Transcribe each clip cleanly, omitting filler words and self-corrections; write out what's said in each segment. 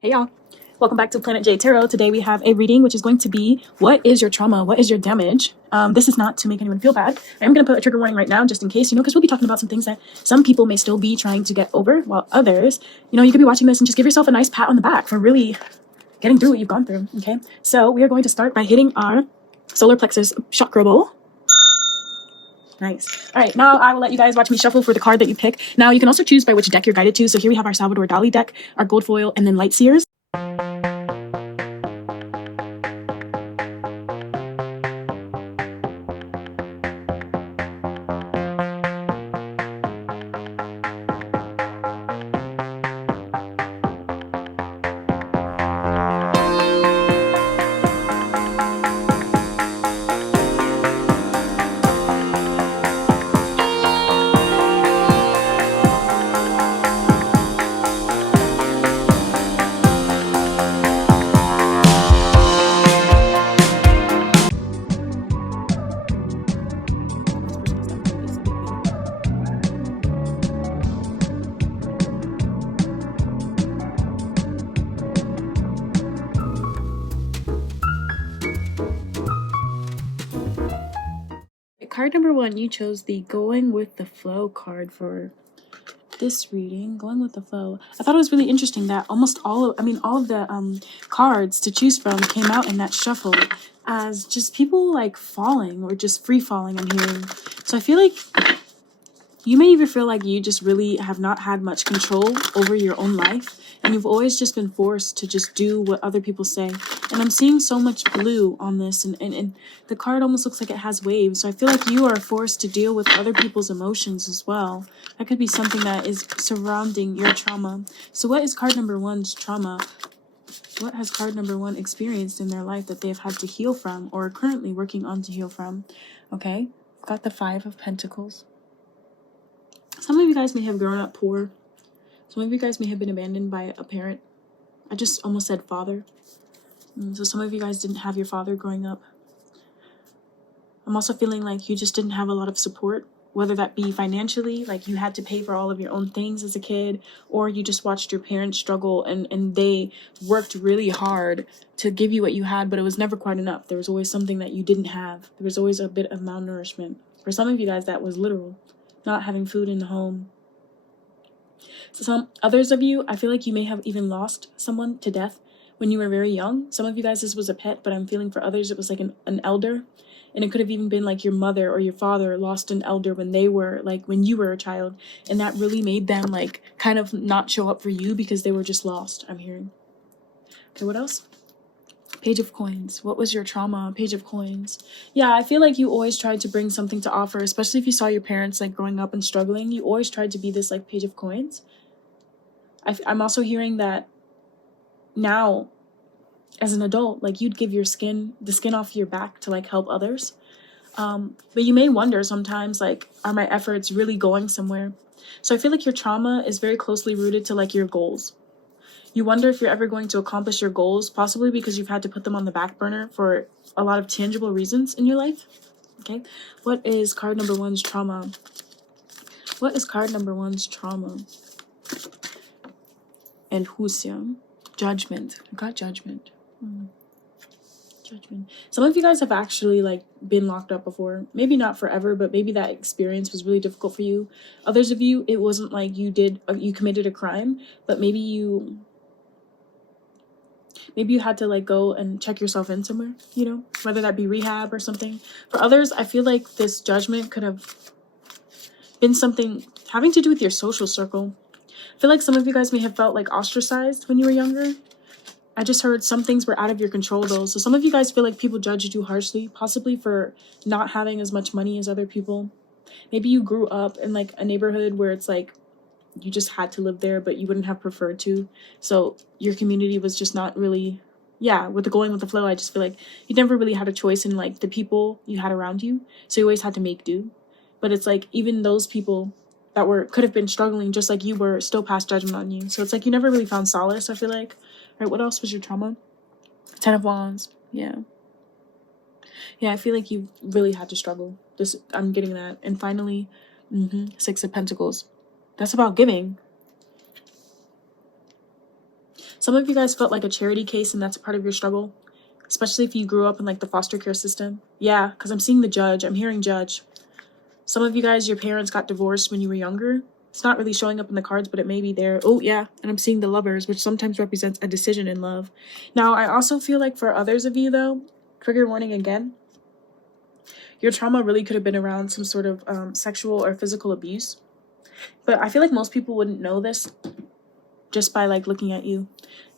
Hey y'all, welcome back to Planet J Tarot. Today we have a reading which is going to be what is your trauma, what is your damage. This is not to make anyone feel bad. I'm going to put a trigger warning right now just in case, because we'll be talking about some things that some people may still be trying to get over, while others, you could be watching this and just give yourself a nice pat on the back for really getting through what you've gone through. Okay, so we are going to start by hitting our solar plexus chakra bowl. Nice. All right, now I will let you guys watch me shuffle for the card that you pick. Now you can also choose by which deck you're guided to. So here we have our Salvador Dali deck, our gold foil, and then light seers. Card number one, you chose the Going with the Flow card for this reading. Going with the Flow. I thought it was really interesting that almost all of the cards to choose from came out in that shuffle as just people like falling or just free falling, I'm hearing. So I feel like you may even feel like you just really have not had much control over your own life, and you've always just been forced to just do what other people say. And I'm seeing so much blue on this, and the card almost looks like it has waves. So I feel like you are forced to deal with other people's emotions as well. That could be something that is surrounding your trauma. So what is card number one's trauma? What has card number one experienced in their life that they've had to heal from or are currently working on to heal from? Okay, got the Five of Pentacles. Some of you guys may have grown up poor. Some of you guys may have been abandoned by a parent. I just almost said father. So some of you guys didn't have your father growing up. I'm also feeling like you just didn't have a lot of support, whether that be financially, like you had to pay for all of your own things as a kid, or you just watched your parents struggle and they worked really hard to give you what you had, but it was never quite enough. There was always something that you didn't have. There was always a bit of malnourishment. For some of you guys, that was literal. Not having food in the home. So some others of you, I feel like you may have even lost someone to death when you were very young. Some of you guys, this was a pet, but I'm feeling for others it was like an elder. And it could have even been like your mother or your father lost an elder when they were like when you were a child, and that really made them like kind of not show up for you because they were just lost, I'm hearing. Okay, what else? Page of Coins. What was your trauma? Page of Coins. Yeah, I feel like you always tried to bring something to offer, especially if you saw your parents like growing up and struggling. You always tried to be this like Page of Coins. I'm also hearing that now as an adult, like you'd give the skin off your back to like help others. But you may wonder sometimes, like, are my efforts really going somewhere? So I feel like your trauma is very closely rooted to like your goals. You wonder if you're ever going to accomplish your goals, possibly because you've had to put them on the back burner for a lot of tangible reasons in your life. Okay, what is card number one's trauma? What is card number one's trauma? And Husia. Judgment. I got Judgment. Judgment. Some of you guys have actually like been locked up before. Maybe not forever, but maybe that experience was really difficult for you. Others of you, it wasn't like you committed a crime, but maybe you had to like go and check yourself in somewhere, whether that be rehab or something. For others, I feel like this judgment could have been something having to do with your social circle. I feel like some of you guys may have felt like ostracized when you were younger. I just heard some things were out of your control though. So some of you guys feel like people judged you harshly, possibly for not having as much money as other people. Maybe you grew up in like a neighborhood where it's like you just had to live there, but you wouldn't have preferred to. So your community was just not really, with the going with the flow. I just feel like you never really had a choice in like the people you had around you. So you always had to make do. But it's like even those people that could have been struggling just like you were still passed judgment on you. So it's like you never really found solace, I feel like. All right, what else was your trauma? 10 of Wands. Yeah, I feel like you really had to struggle. I'm getting that. And finally, 6 of Pentacles. That's about giving. Some of you guys felt like a charity case, and that's a part of your struggle, especially if you grew up in like the foster care system. Yeah, because I'm seeing the judge. I'm hearing judge. Some of you guys, your parents got divorced when you were younger. It's not really showing up in the cards, but it may be there. Oh, yeah. And I'm seeing the lovers, which sometimes represents a decision in love. Now, I also feel like for others of you, though, trigger warning again, your trauma really could have been around some sort of sexual or physical abuse. But I feel like most people wouldn't know this just by like looking at you,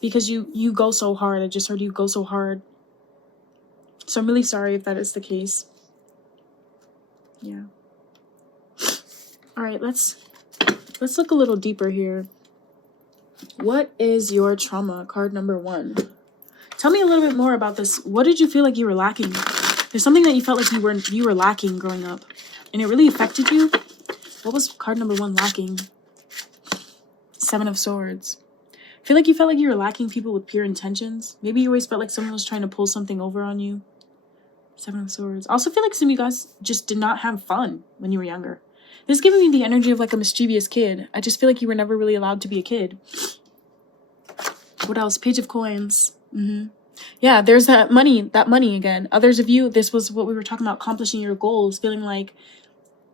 because you go so hard. I just heard you go so hard. So I'm really sorry if that is the case. Yeah. All right, let's look a little deeper here. What is your trauma? Card number 1. Tell me a little bit more about this. What did you feel like you were lacking? There's something that you felt like you were lacking growing up, and it really affected you. What was card number 1 lacking? 7 of Swords. I feel like you felt like you were lacking people with pure intentions. Maybe you always felt like someone was trying to pull something over on you. 7 of Swords. I also feel like some of you guys just did not have fun when you were younger. This is giving me the energy of like a mischievous kid. I just feel like you were never really allowed to be a kid. What else? Page of Coins. Yeah, there's that money again. Others of you, this was what we were talking about, accomplishing your goals, feeling like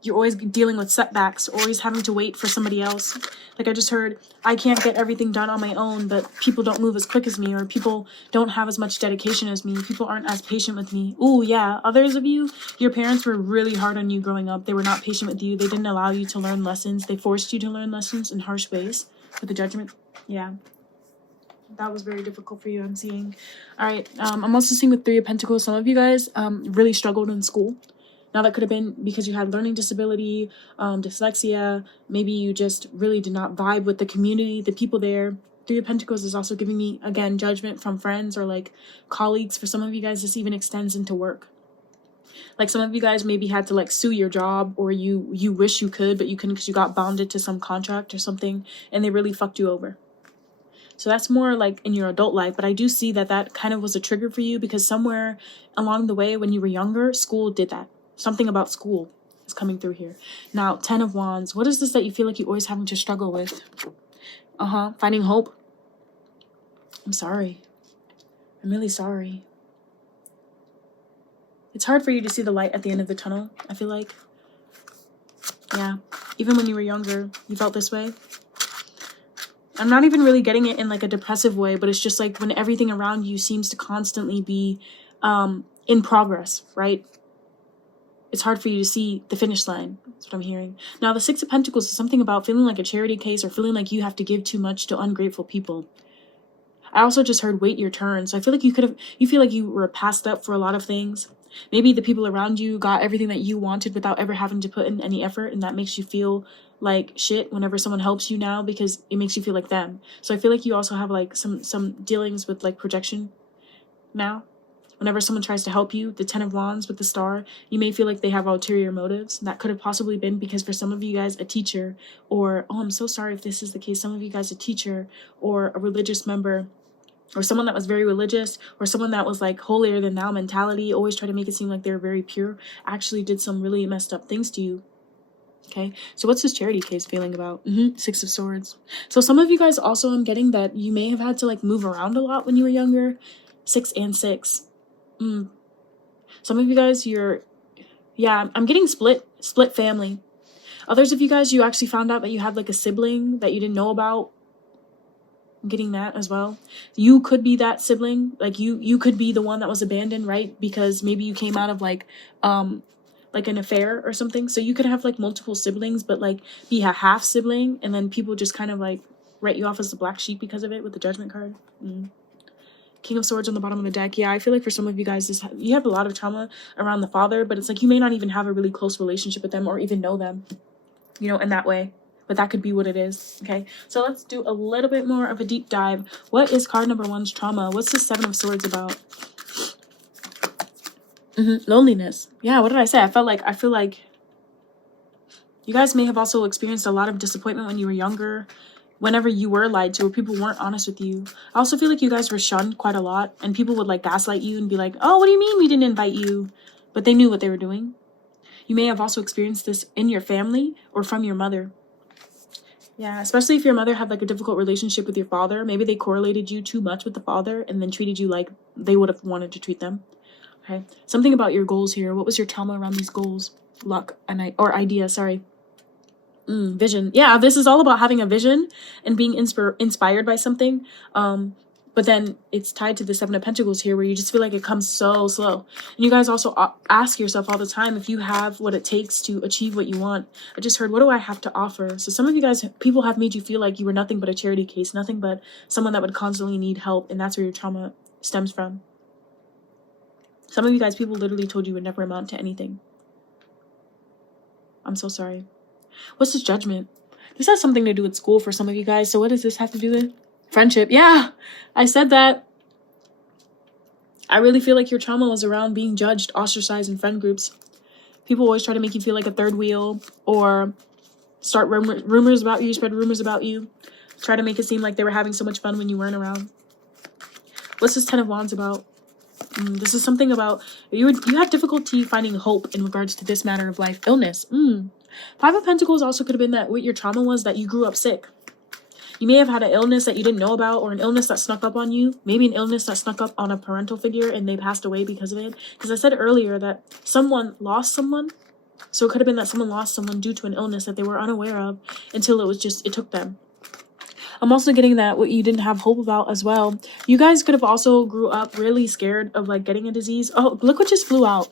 you're always dealing with setbacks, always having to wait for somebody else. Like I just heard, I can't get everything done on my own, but people don't move as quick as me, or people don't have as much dedication as me. People aren't as patient with me. Ooh, yeah. Others of you, your parents were really hard on you growing up. They were not patient with you. They didn't allow you to learn lessons. They forced you to learn lessons in harsh ways with the Judgment. Yeah. That was very difficult for you, I'm seeing. All right. I'm also seeing with 3 of Pentacles, some of you guys really struggled in school. Now, that could have been because you had learning disability, dyslexia. Maybe you just really did not vibe with the community, the people there. 3 of Pentacles is also giving me, again, judgment from friends or like colleagues. For some of you guys, this even extends into work. Like some of you guys maybe had to like sue your job, or you wish you could, but you couldn't because you got bonded to some contract or something, and they really fucked you over. So that's more like in your adult life. But I do see that kind of was a trigger for you, because somewhere along the way when you were younger, school did that. Something about school is coming through here. Now, 10 of Wands. What is this that you feel like you're always having to struggle with? Finding hope. I'm sorry. I'm really sorry. It's hard for you to see the light at the end of the tunnel, I feel like. Yeah. Even when you were younger, you felt this way. I'm not even really getting it in like a depressive way, but it's just like when everything around you seems to constantly be in progress, right? It's hard for you to see the finish line. That's what I'm hearing. Now, the 6 of Pentacles is something about feeling like a charity case, or feeling like you have to give too much to ungrateful people. I also just heard wait your turn. So I feel like you feel like you were passed up for a lot of things. Maybe the people around you got everything that you wanted without ever having to put in any effort, and that makes you feel like shit whenever someone helps you now, because it makes you feel like them. So I feel like you also have like some dealings with like projection now. Whenever someone tries to help you, the 10 of Wands with the star, you may feel like they have ulterior motives. And that could have possibly been because for some of you guys, a teacher, or, oh, I'm so sorry if this is the case, some of you guys, a teacher or a religious member, or someone that was very religious, or someone that was like holier than thou mentality, always try to make it seem like they're very pure, actually did some really messed up things to you. Okay, so what's this charity case feeling about? 6 of Swords. So some of you guys also, I'm getting that you may have had to like move around a lot when you were younger. 6 and 6. Some of you guys, I'm getting split family. Others of you guys, you actually found out that you had like a sibling that you didn't know about. I'm getting that as well. You could be that sibling. Like you could be the one that was abandoned, right? Because maybe you came out of like an affair or something. So you could have like multiple siblings, but like be a half sibling, and then people just kind of like write you off as the black sheep because of it with the Judgment card. King of Swords on the bottom of the deck. Yeah, I feel like for some of you guys, you have a lot of trauma around the father, but it's like you may not even have a really close relationship with them or even know them, in that way. But that could be what it is, okay? So let's do a little bit more of a deep dive. What is card number 1's trauma? What's the 7 of Swords about? Loneliness. Yeah, what did I say? I feel like you guys may have also experienced a lot of disappointment when you were younger, whenever you were lied to, or people weren't honest with you. I also feel like you guys were shunned quite a lot, and people would like gaslight you and be like, oh, what do you mean we didn't invite you? But they knew what they were doing. You may have also experienced this in your family or from your mother. Yeah, especially if your mother had like a difficult relationship with your father. Maybe they correlated you too much with the father and then treated you like they would have wanted to treat them. Okay. Something about your goals here. What was your trauma around these goals? Luck and or idea, sorry. Vision. Yeah, this is all about having a vision and being inspired by something. But then it's tied to the Seven of Pentacles here, where you just feel like it comes so slow. And you guys also ask yourself all the time if you have what it takes to achieve what you want. I just heard, what do I have to offer? So some of you guys, people have made you feel like you were nothing but a charity case, nothing but someone that would constantly need help, and that's where your trauma stems from. Some of you guys, people literally told you would never amount to anything. I'm so sorry. What's this Judgment? This has something to do with school for some of you guys. So what does this have to do with? Friendship. Yeah, I said that. I really feel like your trauma was around being judged, ostracized in friend groups. People always try to make you feel like a third wheel, or start rumors about you, spread rumors about you, try to make it seem like they were having so much fun when you weren't around. What's this Ten of Wands about? This is something about you had difficulty finding hope in regards to this matter of life. Illness. Five of Pentacles also could have been that what your trauma was, that you grew up sick. You may have had an illness that you didn't know about, or an illness that snuck up on you. Maybe an illness that snuck up on a parental figure and they passed away because of it. Because I said earlier that someone lost someone. So it could have been that someone lost someone due to an illness that they were unaware of until it took them. I'm also getting that what you didn't have hope about as well. You guys could have also grew up really scared of like getting a disease. Oh, look what just flew out.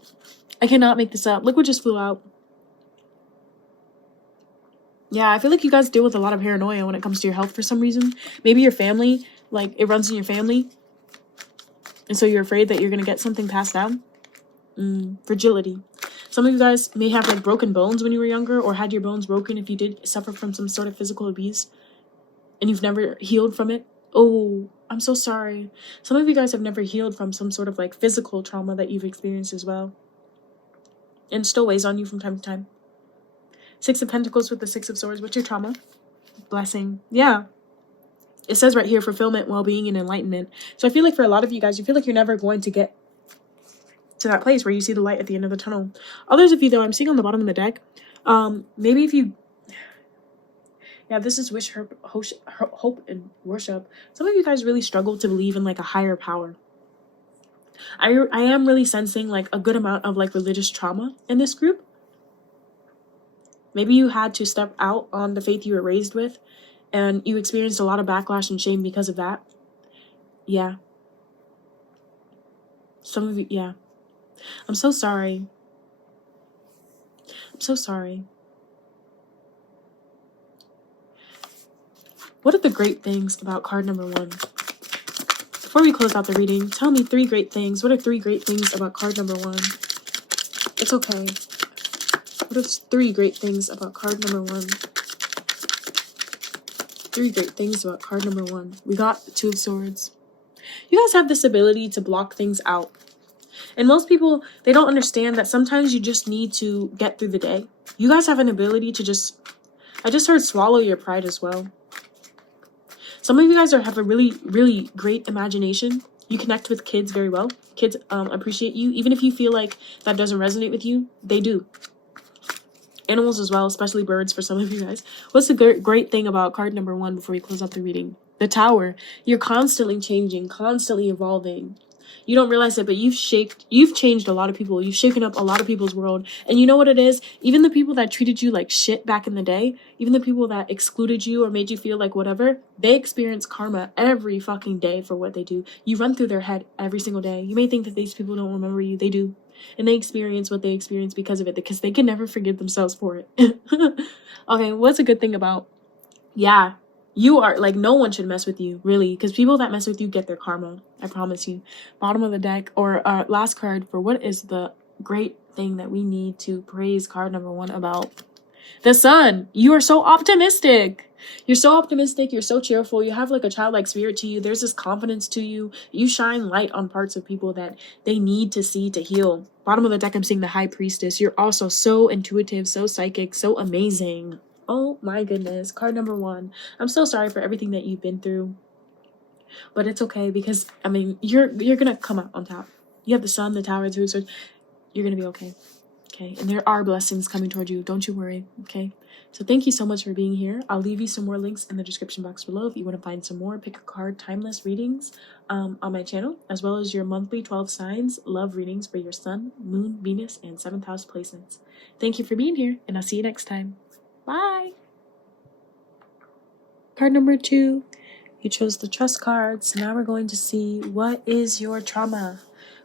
I cannot make this up. Look what just flew out. Yeah, I feel like you guys deal with a lot of paranoia when it comes to your health for some reason. Maybe your family, like it runs in your family. And so you're afraid that you're going to get something passed down. Fragility. Some of you guys may have like broken bones when you were younger, or had your bones broken if you did suffer from some sort of physical abuse and you've never healed from it. Oh, I'm so sorry. Some of you guys have never healed from some sort of like physical trauma that you've experienced as well. And still weighs on you from time to time. Six of Pentacles with the Six of Swords. What's your trauma? Blessing. Yeah. It says right here, fulfillment, well-being, and enlightenment. So I feel like for a lot of you guys, you feel like you're never going to get to that place where you see the light at the end of the tunnel. Others of you, though, I'm seeing on the bottom of the deck, maybe if you... Yeah, this is wish, hope, and worship. Some of you guys really struggle to believe in like a higher power. I am really sensing like a good amount of like religious trauma in this group. Maybe you had to step out on the faith you were raised with, and you experienced a lot of backlash and shame because of that. Yeah. Some of you, yeah. I'm so sorry. I'm so sorry. What are the great things about card number 1? Before we close out the reading, tell me 3 great things. What are 3 great things about card number 1? It's okay. What are 3 great things about card number 1? 3 great things about card number 1. We got the Two of Swords. You guys have this ability to block things out. And most people, they don't understand that sometimes you just need to get through the day. You guys have an ability to just, I just heard swallow your pride as well. Some of you guys have a really, really great imagination. You connect with kids very well. Kids appreciate you. Even if you feel like that doesn't resonate with you, they do. Animals as well, especially birds for some of you guys. What's the great thing about card number 1 before we close up the reading? The Tower. You're constantly changing, constantly evolving. You don't realize it, but you've changed a lot of people. You've shaken up a lot of people's world. And you know what it is? Even the people that treated you like shit back in the day, even the people that excluded you or made you feel like whatever, they experience karma every fucking day for what they do. You run through their head every single day. You may think that these people don't remember you. They do. And they experience what they experience because of it, because they can never forgive themselves for it. Okay, what's a good thing about... Yeah. You are, like, no one should mess with you, really. Because people that mess with you get their karma. I promise you. Bottom of the deck, or last card for what is the great thing that we need to praise card number 1 about? The Sun. You are so optimistic. You're so optimistic. You're so cheerful. You have, like, a childlike spirit to you. There's this confidence to you. You shine light on parts of people that they need to see to heal. Bottom of the deck, I'm seeing the High Priestess. You're also so intuitive, so psychic, so amazing. Oh my goodness. Card number 1. I'm so sorry for everything that you've been through. But it's okay because, I mean, you're going to come out on top. You have the Sun, the Tower, the Two of Swords. You're going to be okay. Okay? And there are blessings coming toward you. Don't you worry. Okay? So thank you so much for being here. I'll leave you some more links in the description box below if you want to find some more pick a card timeless readings on my channel, as well as your monthly 12 signs love readings for your sun, moon, Venus, and 7th house placements. Thank you for being here, and I'll see you next time. Bye. Card number 2. You chose the trust card, so now we're going to see what is your trauma.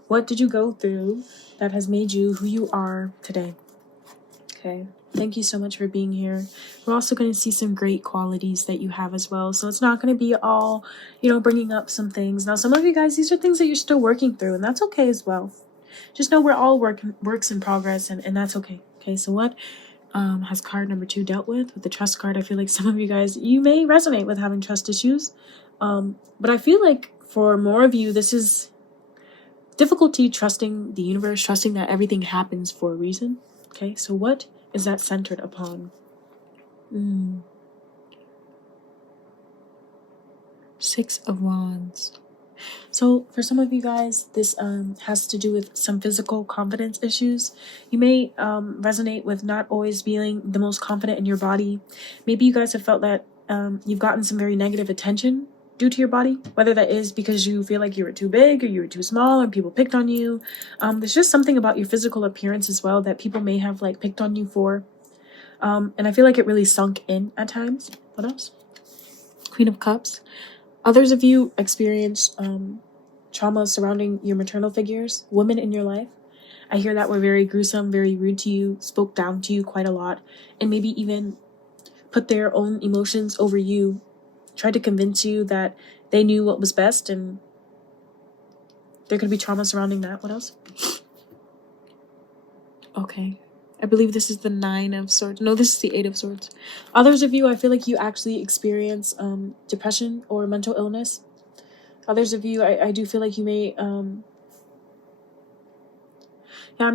What did you go through that has made you who you are today? Okay. Thank you so much for being here. We're also going to see some great qualities that you have as well. So it's not going to be all, bringing up some things. Now, some of you guys, these are things that you're still working through, and that's okay as well. Just know we're all works in progress, and that's okay. Okay, so what has card number 2 dealt with the trust card? I feel like some of you guys, you may resonate with having trust issues. But I feel like for more of you, this is difficulty trusting the universe, trusting that everything happens for a reason. Okay, so what is that centered upon? 6 of Wands. So for some of you guys, this has to do with some physical confidence issues. You may resonate with not always feeling the most confident in your body. Maybe you guys have felt that you've gotten some very negative attention due to your body, whether that is because you feel like you were too big or you were too small and people picked on you. There's just something about your physical appearance as well that people may have picked on you for. And I feel like it really sunk in at times. What else? Queen of Cups. Others of you experience trauma surrounding your maternal figures, women in your life. I hear that were very gruesome, very rude to you, spoke down to you quite a lot, and maybe even put their own emotions over you, tried to convince you that they knew what was best, and there could be trauma surrounding that. What else? Okay. I believe this is the 9 of Swords. No, this is the 8 of Swords. Others of you, I feel like you actually experience depression or mental illness. Others of you, I do feel like you may... I'm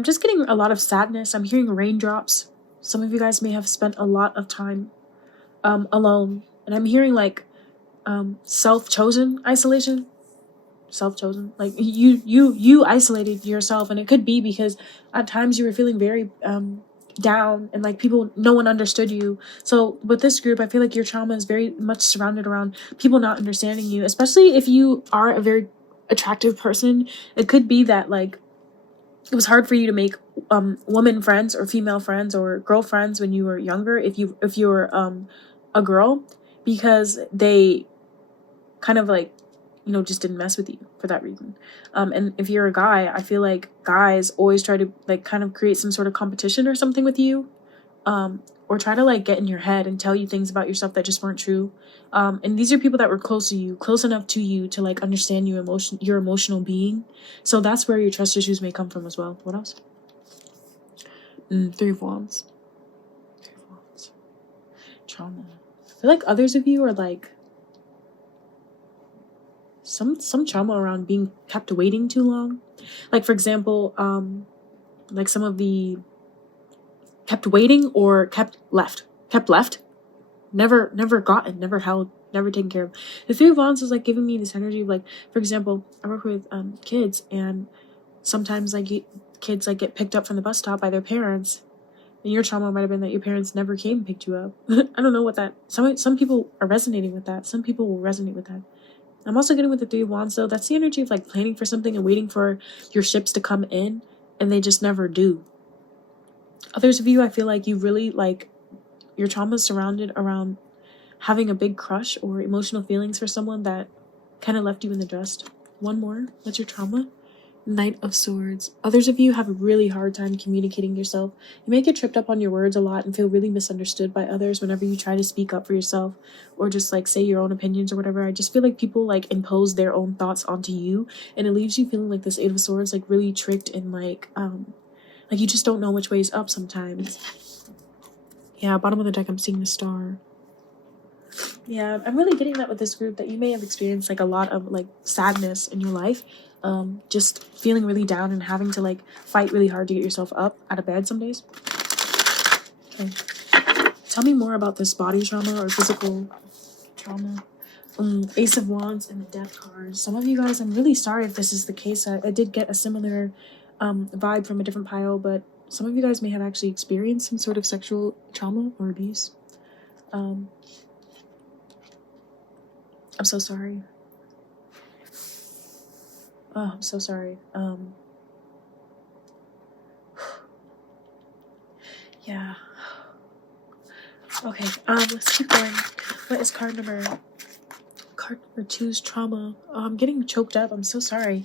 just getting a lot of sadness. I'm hearing raindrops. Some of you guys may have spent a lot of time alone. And I'm hearing self-chosen isolation. Self-chosen. You isolated yourself, and it could be because at times you were feeling very down and no one understood you. So with this group, I feel like your trauma is very much surrounded around people not understanding you, especially if you are a very attractive person. It could be that it was hard for you to make woman friends or female friends or girlfriends when you were younger, if you were a girl, because they kind of just didn't mess with you for that reason. And if you're a guy, I feel like guys always try to kind of create some sort of competition or something with you, or try to get in your head and tell you things about yourself that just weren't true. And these are people that were close to you, close enough to you to understand your emotional being. So that's where your trust issues may come from as well. What else? 3 of Wands. 3 of Wands. Trauma. I feel like others of you are some trauma around being kept waiting too long. For example, some of the kept waiting or kept left, never gotten, never held, never taken care of. The 3 of Wands is giving me this energy of for example, I work with kids, and sometimes kids get picked up from the bus stop by their parents, and your trauma might have been that your parents never came and picked you up. I don't know what that, some people are resonating with that. Some people will resonate with that. I'm also getting with the 3 of Wands, though. That's the energy of planning for something and waiting for your ships to come in, and they just never do. Others of you, I feel like you really your trauma is surrounded around having a big crush or emotional feelings for someone that kind of left you in the dust. One more. What's your trauma? Knight of Swords. Others of you have a really hard time communicating yourself. You may get tripped up on your words a lot and feel really misunderstood by others whenever you try to speak up for yourself or just say your own opinions or whatever. I just feel like people impose their own thoughts onto you, and it leaves you feeling this 8 of Swords really tricked and you just don't know which way is up sometimes. Yeah, bottom of the deck, I'm seeing the Star. Yeah, I'm really getting that with this group, that you may have experienced a lot of sadness in your life, just feeling really down and having to fight really hard to get yourself up out of bed some days. Okay. Tell me more about this body trauma or physical trauma. Ace of Wands and the Death card. Some of you guys, I'm really sorry if this is the case. I did get a similar vibe from a different pile, but some of you guys may have actually experienced some sort of sexual trauma or abuse. I'm so sorry. Oh, I'm so sorry. Yeah. Okay, let's keep going. What is card number? Card number 2's trauma. Oh, I'm getting choked up. I'm so sorry.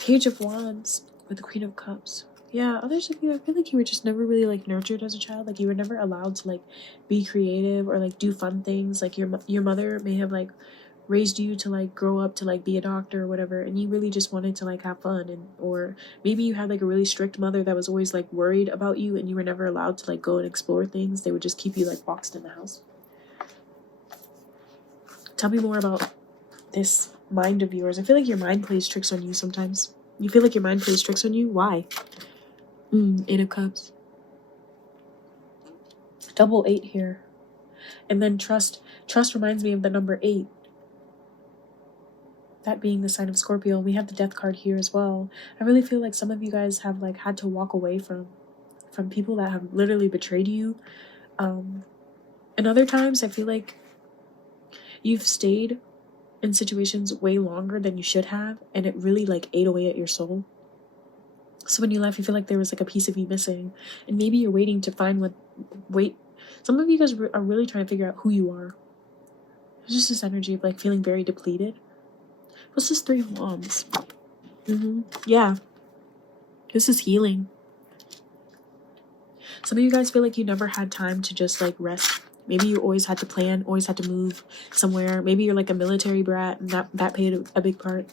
Page of Wands with the Queen of Cups. Yeah, others of you, I feel like you were just never really like nurtured as a child. Like you were never allowed to like be creative or like do fun things. Like your mother may have like raised you to like grow up to like be a doctor or whatever, and you really just wanted to like have fun, and or maybe you had like a really strict mother that was always like worried about you, and you were never allowed to like go and explore things. They would just keep you like boxed in the house. Tell me more about this mind of yours. I feel like your mind plays tricks on you sometimes. You feel like your mind plays tricks on you? Why? 8 of Cups. Double 8 here. And then trust. Trust reminds me of the number 8. That being the sign of Scorpio. We have the Death card here as well. I really feel like some of you guys have like had to walk away from people that have literally betrayed you. And other times I feel like you've stayed in situations way longer than you should have, and it really like ate away at your soul. So when you left, you feel like there was like a piece of you missing, and maybe you're waiting to find some of you guys are really trying to figure out who you are. It's just this energy of like feeling very depleted. What's this 3 of Wands? Yeah, this is healing. Some of you guys feel like you never had time to just like rest. Maybe you always had to plan, always had to move somewhere. Maybe you're like a military brat, and that played a big part.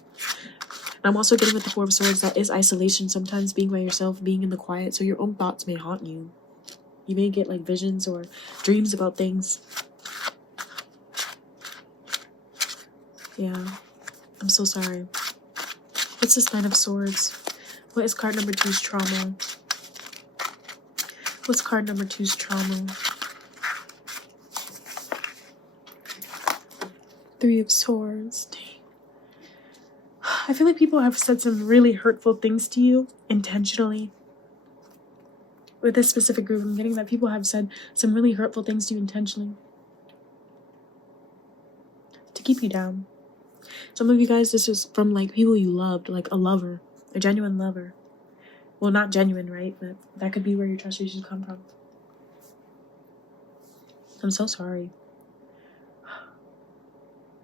And I'm also getting with the 4 of Swords, that is isolation, sometimes being by yourself, being in the quiet, so your own thoughts may haunt you. You may get like visions or dreams about things. Yeah, I'm so sorry. What's this 9 of Swords? What is card number 2's trauma? What's card number 2's trauma? 3 of Swords. Dang. I feel like people have said some really hurtful things to you intentionally. With this specific group, I'm getting that people have said some really hurtful things to you intentionally to keep you down. Some of you guys, this is from like people you loved, like a lover, a genuine lover. Well, not genuine, right? But that could be where your trust issues come from. I'm so sorry.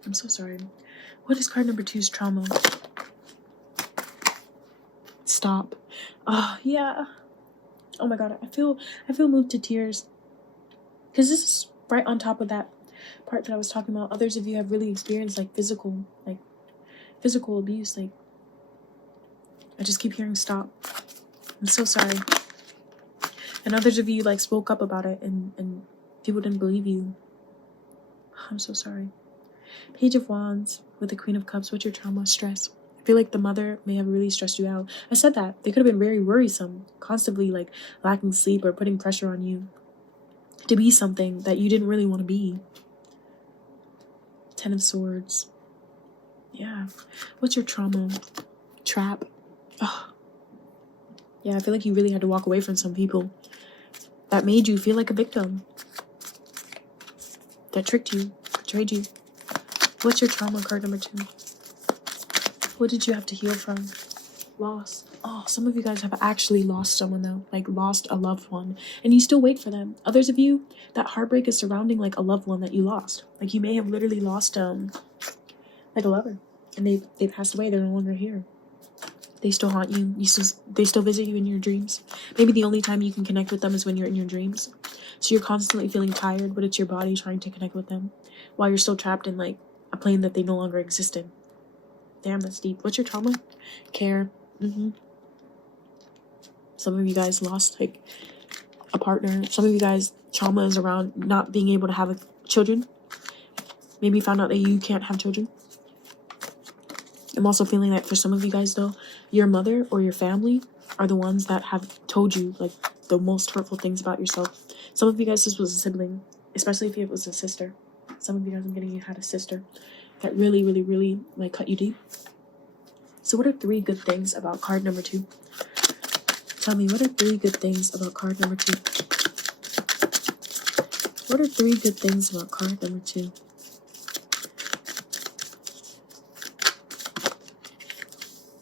I'm so sorry. What is card number 2's trauma? Stop. Oh, yeah. Oh my god, I feel moved to tears. Because this is right on top of that part that I was talking about. Others of you have really experienced like physical abuse. Like, I just keep hearing stop. I'm so sorry. And others of you like spoke up about it, and people didn't believe you. I'm so sorry. Page of Wands with the Queen of Cups. What's your trauma? Stress. I feel like the mother may have really stressed you out. I said that. They could have been very worrisome, constantly like lacking sleep or putting pressure on you to be something that you didn't really want to be. 10 of Swords. Yeah. What's your trauma? Trap. Oh. Yeah, I feel like you really had to walk away from some people that made you feel like a victim. That tricked you, betrayed you. What's your trauma? Card number 2. What did you have to heal from? Loss. Oh, some of you guys have actually lost someone though, like lost a loved one, and you still wait for them. Others of you, that heartbreak is surrounding like a loved one that you lost. Like you may have literally lost like a lover, and they passed away. They're no longer here. They still haunt you. They still visit you in your dreams. Maybe the only time you can connect with them is when you're in your dreams. So you're constantly feeling tired, but it's your body trying to connect with them while you're still trapped in like a plane that they no longer exist in. Damn, that's deep. What's your trauma? Care. Some of you guys lost like a partner. Some of you guys, trauma is around not being able to have children. Maybe you found out that you can't have children. I'm also feeling that for some of you guys though, your mother or your family are the ones that have told you like the most hurtful things about yourself. Some of you guys, this was a sibling, especially if it was a sister. Some of you guys, I'm getting, you had a sister that really, really, really like cut you deep. So what are 3 good things about card number 2? Tell me, what are 3 good things about card number 2? What are 3 good things about card number 2?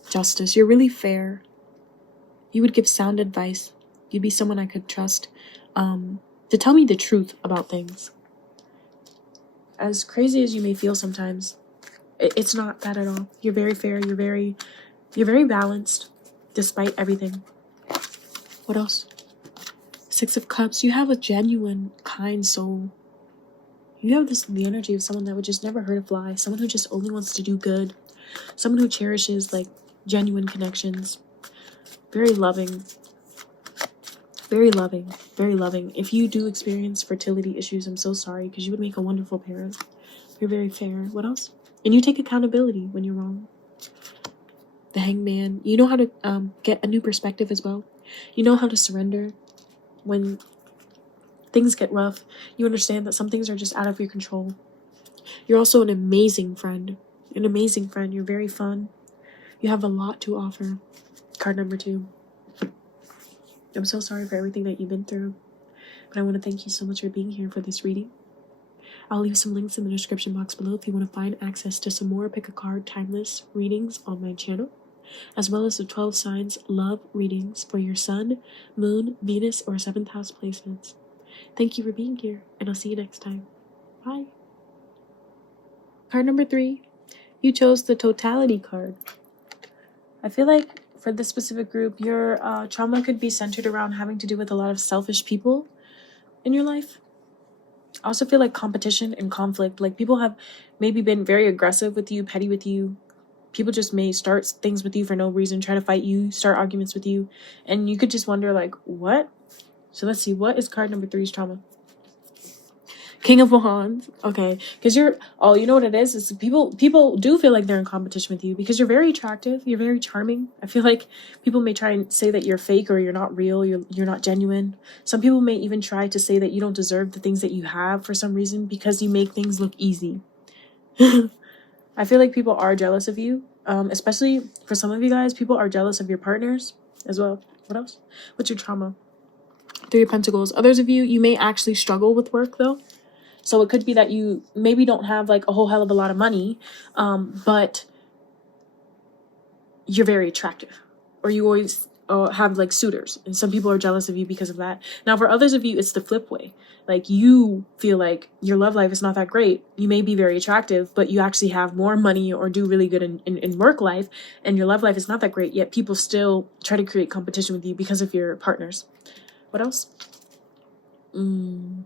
Justice. You're really fair. You would give sound advice. You'd be someone I could trust to tell me the truth about things. As crazy as you may feel sometimes, it's not that at all. You're very fair. You're very balanced, despite everything. What else? 6 of Cups. You have a genuine, kind soul. You have the energy of someone that would just never hurt a fly. Someone who just only wants to do good. Someone who cherishes, like, genuine connections. Very loving. Very loving. Very loving. If you do experience fertility issues, I'm so sorry, because you would make a wonderful parent. You're very fair. What else? And you take accountability when you're wrong. The Hangman. You know how to get a new perspective as well. You know how to surrender when things get rough. You understand that some things are just out of your control. You're also an amazing friend. An amazing friend. You're very fun. You have a lot to offer. Card number 2. I'm so sorry for everything that you've been through, but I want to thank you so much for being here for this reading. I'll leave some links in the description box below if you want to find access to some more pick a card timeless readings on my channel, as well as the 12 signs love readings for your sun, moon, Venus, or 7th house placements. Thank you for being here, and I'll see you next time. Bye. Card number 3. You chose the totality card. I feel like for this specific group, your trauma could be centered around having to do with a lot of selfish people in your life. I also feel like competition and conflict. Like, people have maybe been very aggressive with you, petty with you. People just may start things with you for no reason, try to fight you, start arguments with you. And you could just wonder, like, what? So let's see. What is card number 3's trauma? King of Wands. Okay, because you know what it is people do feel like they're in competition with you because you're very attractive, you're very charming. I feel like people may try and say that you're fake or you're not real, you're not genuine. Some people may even try to say that you don't deserve the things that you have for some reason because you make things look easy. I feel like people are jealous of you, especially for some of you guys. People are jealous of your partners as well. What else? What's your trauma? 3 of Pentacles. Others of you may actually struggle with work though. So it could be that you maybe don't have like a whole hell of a lot of money, but you're very attractive, or you always have like suitors, and some people are jealous of you because of that. Now, for others of you, it's the flip way. Like, you feel like your love life is not that great. You may be very attractive, but you actually have more money or do really good in work life, and your love life is not that great, yet people still try to create competition with you because of your partners. What else? Oh.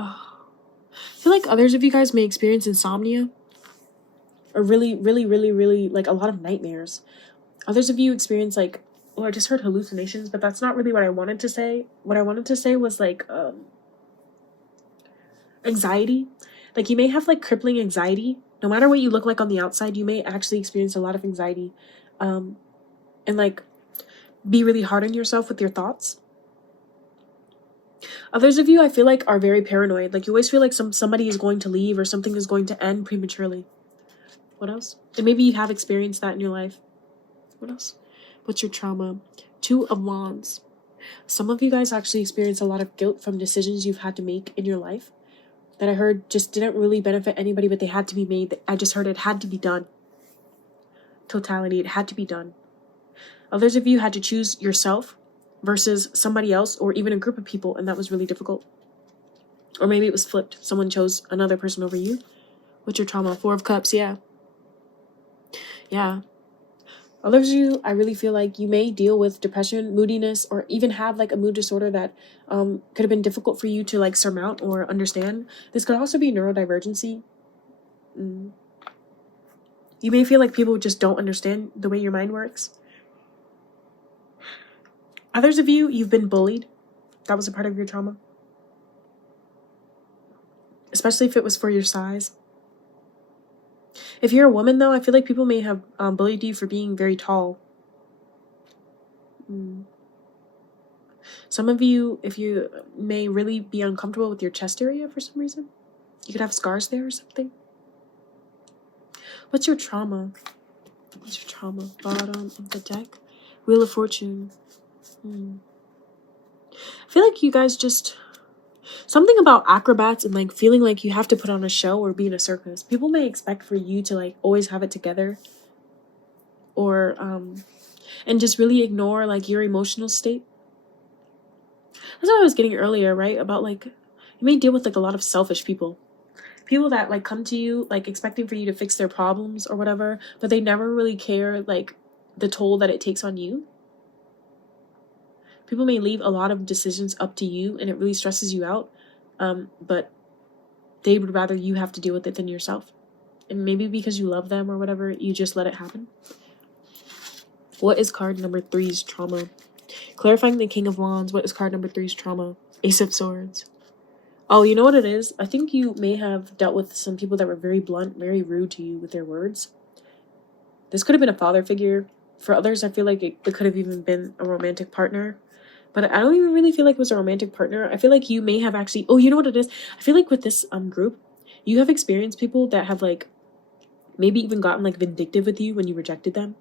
I feel like others of you guys may experience insomnia, or really like a lot of nightmares. Others of you experience like, well, I just heard hallucinations, but that's not really what I wanted to say. What I wanted to say was like anxiety. Like, you may have like crippling anxiety. No matter what you look like on the outside, you may actually experience a lot of anxiety, and like be really hard on yourself with your thoughts. Others of you, I feel like, are very paranoid. Like, you always feel like somebody is going to leave or something is going to end prematurely. What else? And maybe you have experienced that in your life. What else? What's your trauma? 2 of Wands. Some of you guys actually experience a lot of guilt from decisions you've had to make in your life that I heard just didn't really benefit anybody, but they had to be made. I just heard it had to be done. Totality, it had to be done. Others of you had to choose yourself versus somebody else or even a group of people, and that was really difficult. Or maybe it was flipped. Someone chose another person over you. What's your trauma? 4 of Cups, yeah. Yeah. Others of you, I really feel like you may deal with depression, moodiness, or even have like a mood disorder that could have been difficult for you to like surmount or understand. This could also be neurodivergency. You may feel like people just don't understand the way your mind works. Others of you, you've been bullied. That was a part of your trauma. Especially if it was for your size. If you're a woman, though, I feel like people may have bullied you for being very tall. Some of you, if you may really be uncomfortable with your chest area for some reason. You could have scars there or something. What's your trauma? What's your trauma? Bottom of the deck. Wheel of Fortune. I feel like you guys just, something about acrobats and like feeling like you have to put on a show or be in a circus. People may expect for you to like always have it together, or and just really ignore like your emotional state. That's what I was getting earlier, right? About like, you may deal with like a lot of selfish people. People that like come to you like expecting for you to fix their problems or whatever, but they never really care like the toll that it takes on you. People may leave a lot of decisions up to you and it really stresses you out, but they would rather you have to deal with it than yourself. And maybe because you love them or whatever, you just let it happen. What is card number 3's trauma? Clarifying the King of Wands. What is card number 3's trauma? Ace of Swords. Oh, you know what it is? I think you may have dealt with some people that were very blunt, very rude to you with their words. This could have been a father figure. For others, I feel like it could have even been a romantic partner. But I don't even really feel like it was a romantic partner. I feel like you may have actually... Oh, you know what it is? I feel like with this group, you have experienced people that have like maybe even gotten like vindictive with you when you rejected them.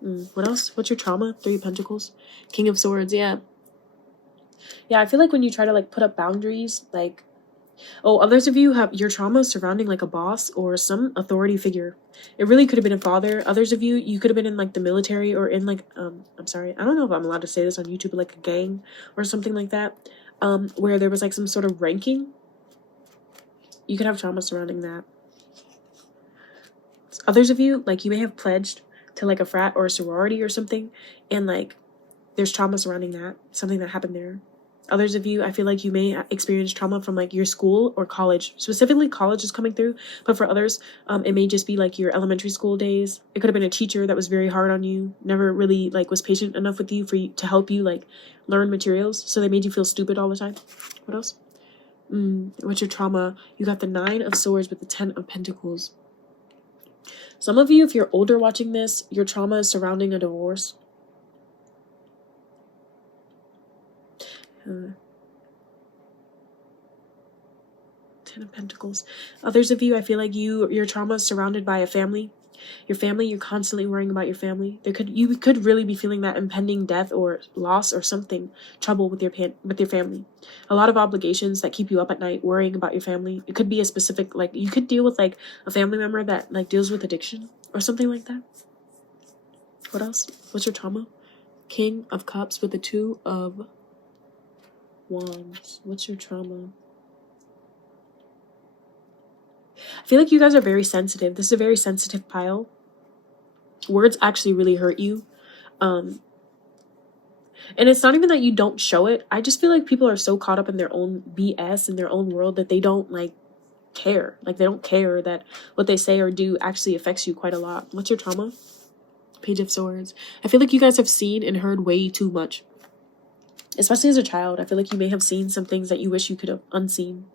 What else? What's your trauma? 3 of Pentacles. King of Swords, yeah. Yeah, I feel like when you try to like put up boundaries, like... Oh, others of you have your trauma surrounding like a boss or some authority figure. It really could have been a father. Others of you, you could have been in like the military or in like, I'm sorry, I don't know if I'm allowed to say this on YouTube, but like a gang or something like that, where there was like some sort of ranking. You could have trauma surrounding that. Others of you, like you may have pledged to like a frat or a sorority or something, and like there's trauma surrounding that, something that happened there. Others of you, I feel like you may experience trauma from like your school or college. Specifically, college is coming through. But for others, it may just be like your elementary school days. It could have been a teacher that was very hard on you, never really like was patient enough with you for you to help you like learn materials. So they made you feel stupid all the time. What else? What's your trauma? You got the 9 of Swords with the 10 of Pentacles. Some of you, if you're older watching this, your trauma is surrounding a divorce. 10 of Pentacles. Others of you, I feel like your trauma is surrounded by a family. Your family, you're constantly worrying about your family. You could really be feeling that impending death or loss or something, trouble with your family. A lot of obligations that keep you up at night worrying about your family. It could be a specific, like you could deal with like a family member that like deals with addiction or something like that. What else? What's your trauma? King of Cups with the 2 of Wands. What's your trauma? I feel like you guys are very sensitive. This is a very sensitive pile. Words actually really hurt you. And it's not even that you don't show it. I just feel like people are so caught up in their own BS in their own world that they don't like care. Like they don't care that what they say or do actually affects you quite a lot. What's your trauma? Page of Swords. I feel like you guys have seen and heard way too much. Especially as a child, I feel like you may have seen some things that you wish you could have unseen.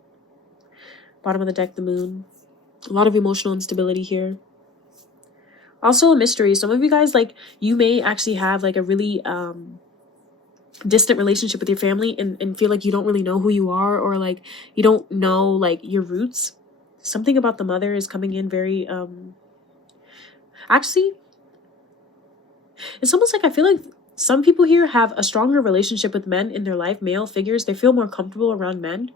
Bottom of the deck, the Moon. A lot of emotional instability here. Also a mystery. Some of you guys, like, you may actually have like a really distant relationship with your family and feel like you don't really know who you are, or like you don't know like your roots. Something about the mother is coming in very actually, it's almost like I feel like some people here have a stronger relationship with men in their life, male figures. They feel more comfortable around men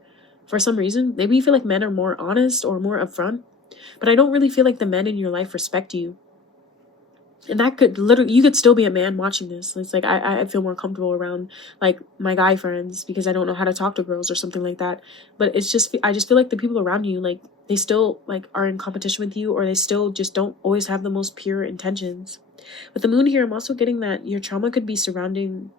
for some reason. Maybe you feel like men are more honest or more upfront, but I don't really feel like the men in your life respect you. And that could literally, you could still be a man watching this. It's like, I feel more comfortable around like my guy friends because I don't know how to talk to girls or something like that. But it's just, I just feel like the people around you, like they still like are in competition with you, or they still just don't always have the most pure intentions. With the Moon here, I'm also getting that your trauma could be surrounding...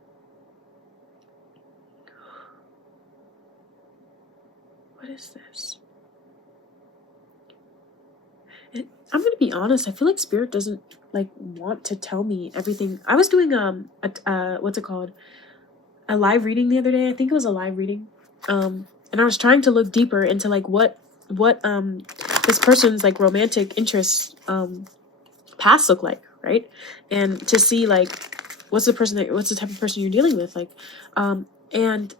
What is this? I'm going to be honest. I feel like Spirit doesn't like want to tell me everything. I was doing what's it called? A live reading the other day. I think it was a live reading. And I was trying to look deeper into like what this person's like romantic interests past look like, right? And to see like what's the type of person you're dealing with, like and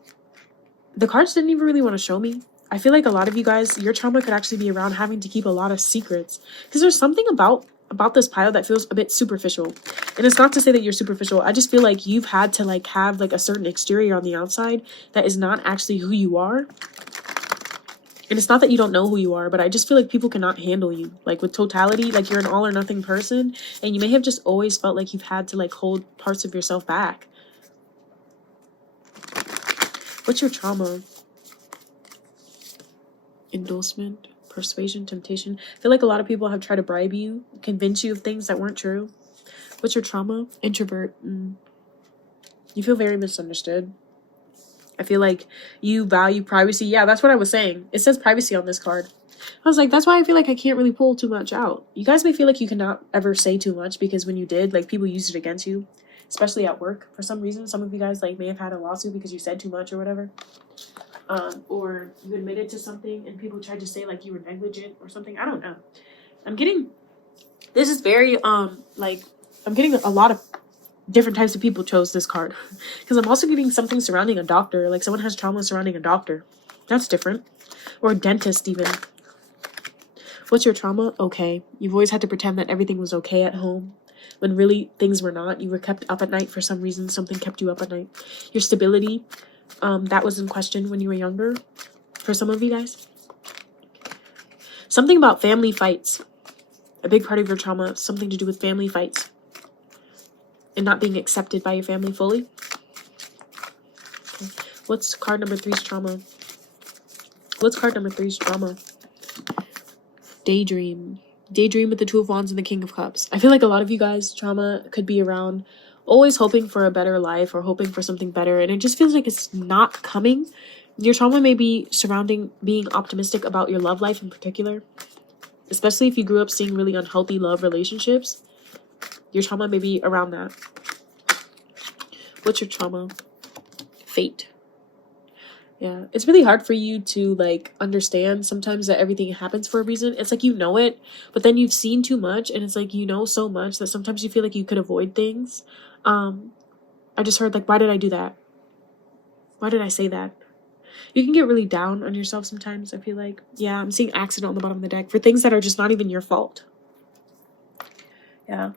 the cards didn't even really want to show me. I feel like a lot of you guys, your trauma could actually be around having to keep a lot of secrets, because there's something about about this pile that feels a bit superficial. And it's not to say that you're superficial. I just feel like you've had to like have like a certain exterior on the outside that is not actually who you are. And it's not that you don't know who you are, but I just feel like people cannot handle you. Like with totality, like you're an all or nothing person. And you may have just always felt like you've had to like hold parts of yourself back. What's your trauma? Endorsement, persuasion, temptation. I feel like a lot of people have tried to bribe you, convince you of things that weren't true. What's your trauma? Introvert. You feel very misunderstood. I feel like you value privacy. Yeah, that's what I was saying. It says privacy on this card. I was like, that's why I feel like I can't really pull too much out. You guys may feel like you cannot ever say too much because when you did, like people used it against you, especially at work. For some reason, some of you guys like may have had a lawsuit because you said too much or whatever. Or you admitted to something and people tried to say like you were negligent or something. I don't know. This is very, like, I'm getting a lot of different types of people chose this card. Because I'm also getting something surrounding a doctor. Like someone has trauma surrounding a doctor. That's different. Or a dentist even. What's your trauma? Okay. You've always had to pretend that everything was okay at home. When really things were not. You were kept up at night for some reason. Something kept you up at night. Your stability. That was in question when you were younger. For some of you guys. Something about family fights. A big part of your trauma. Something to do with family fights. And not being accepted by your family fully. Okay. What's card number 3's trauma? What's card number 3's trauma? Daydream. Daydream with the Two of Wands and the King of Cups. I feel like a lot of you guys' trauma could be around always hoping for a better life or hoping for something better. And it just feels like it's not coming. Your trauma may be surrounding being optimistic about your love life in particular. Especially if you grew up seeing really unhealthy love relationships. Your trauma may be around that. What's your trauma? Fate. Yeah, it's really hard for you to like understand sometimes that everything happens for a reason. It's like you know it, but then you've seen too much and it's like you know so much that sometimes you feel like you could avoid things. I just heard like, why did I do that? Why did I say that? You can get really down on yourself sometimes, I feel like. Yeah, I'm seeing accident on the bottom of the deck for things that are just not even your fault. Yeah.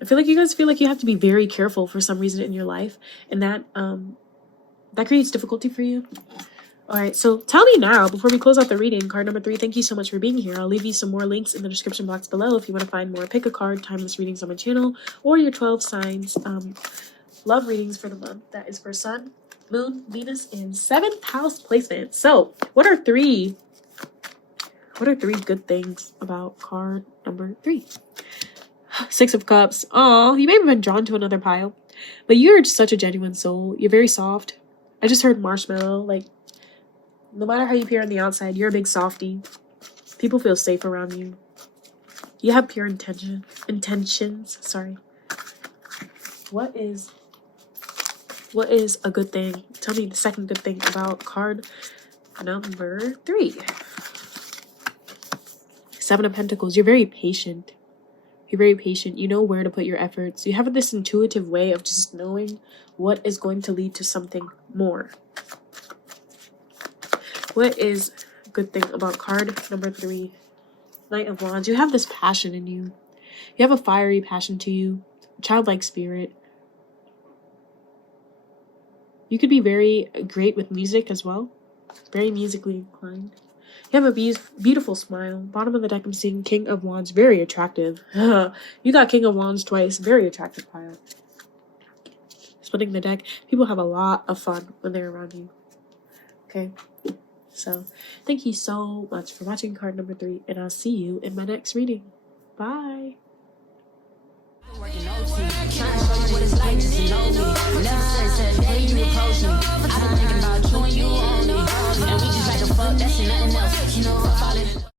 I feel like you guys feel like you have to be very careful for some reason in your life. And that creates difficulty for you. All right, so tell me now, before we close out the reading, card number 3, thank you so much for being here. I'll leave you some more links in the description box below if you want to find more pick a card, timeless readings on my channel, or your 12 signs love readings for the month. That is for Sun, Moon, Venus, and 7th house placement. So what are three good things about card number 3? 6 of Cups. Oh, you may have been drawn to another pile, but you're just such a genuine soul. You're very soft. I just heard marshmallow. Like, no matter how you appear on the outside, you're a big softie. People feel safe around you. You have pure intentions. Sorry. What is a good thing? Tell me the second good thing about card number 3. 7 of Pentacles. You're very patient. You're very patient. You know where to put your efforts. You have this intuitive way of just knowing what is going to lead to something more. What is a good thing about card number 3? Knight of Wands. You have this passion in you. You have a fiery passion to you. A childlike spirit. You could be very great with music as well. Very musically inclined. You have a beautiful smile. Bottom of the deck, I'm seeing King of Wands. Very attractive. You got King of Wands twice. Very attractive pile. Splitting the deck. People have a lot of fun when they're around you. Okay. So, thank you so much for watching card number 3. And I'll see you in my next reading. Bye. Working OT, trying to show you what it's like to know me. Never said today you approach me. I've been thinking about you and you only. And we just like a fuck, that's nothing else. You know, I'm falling.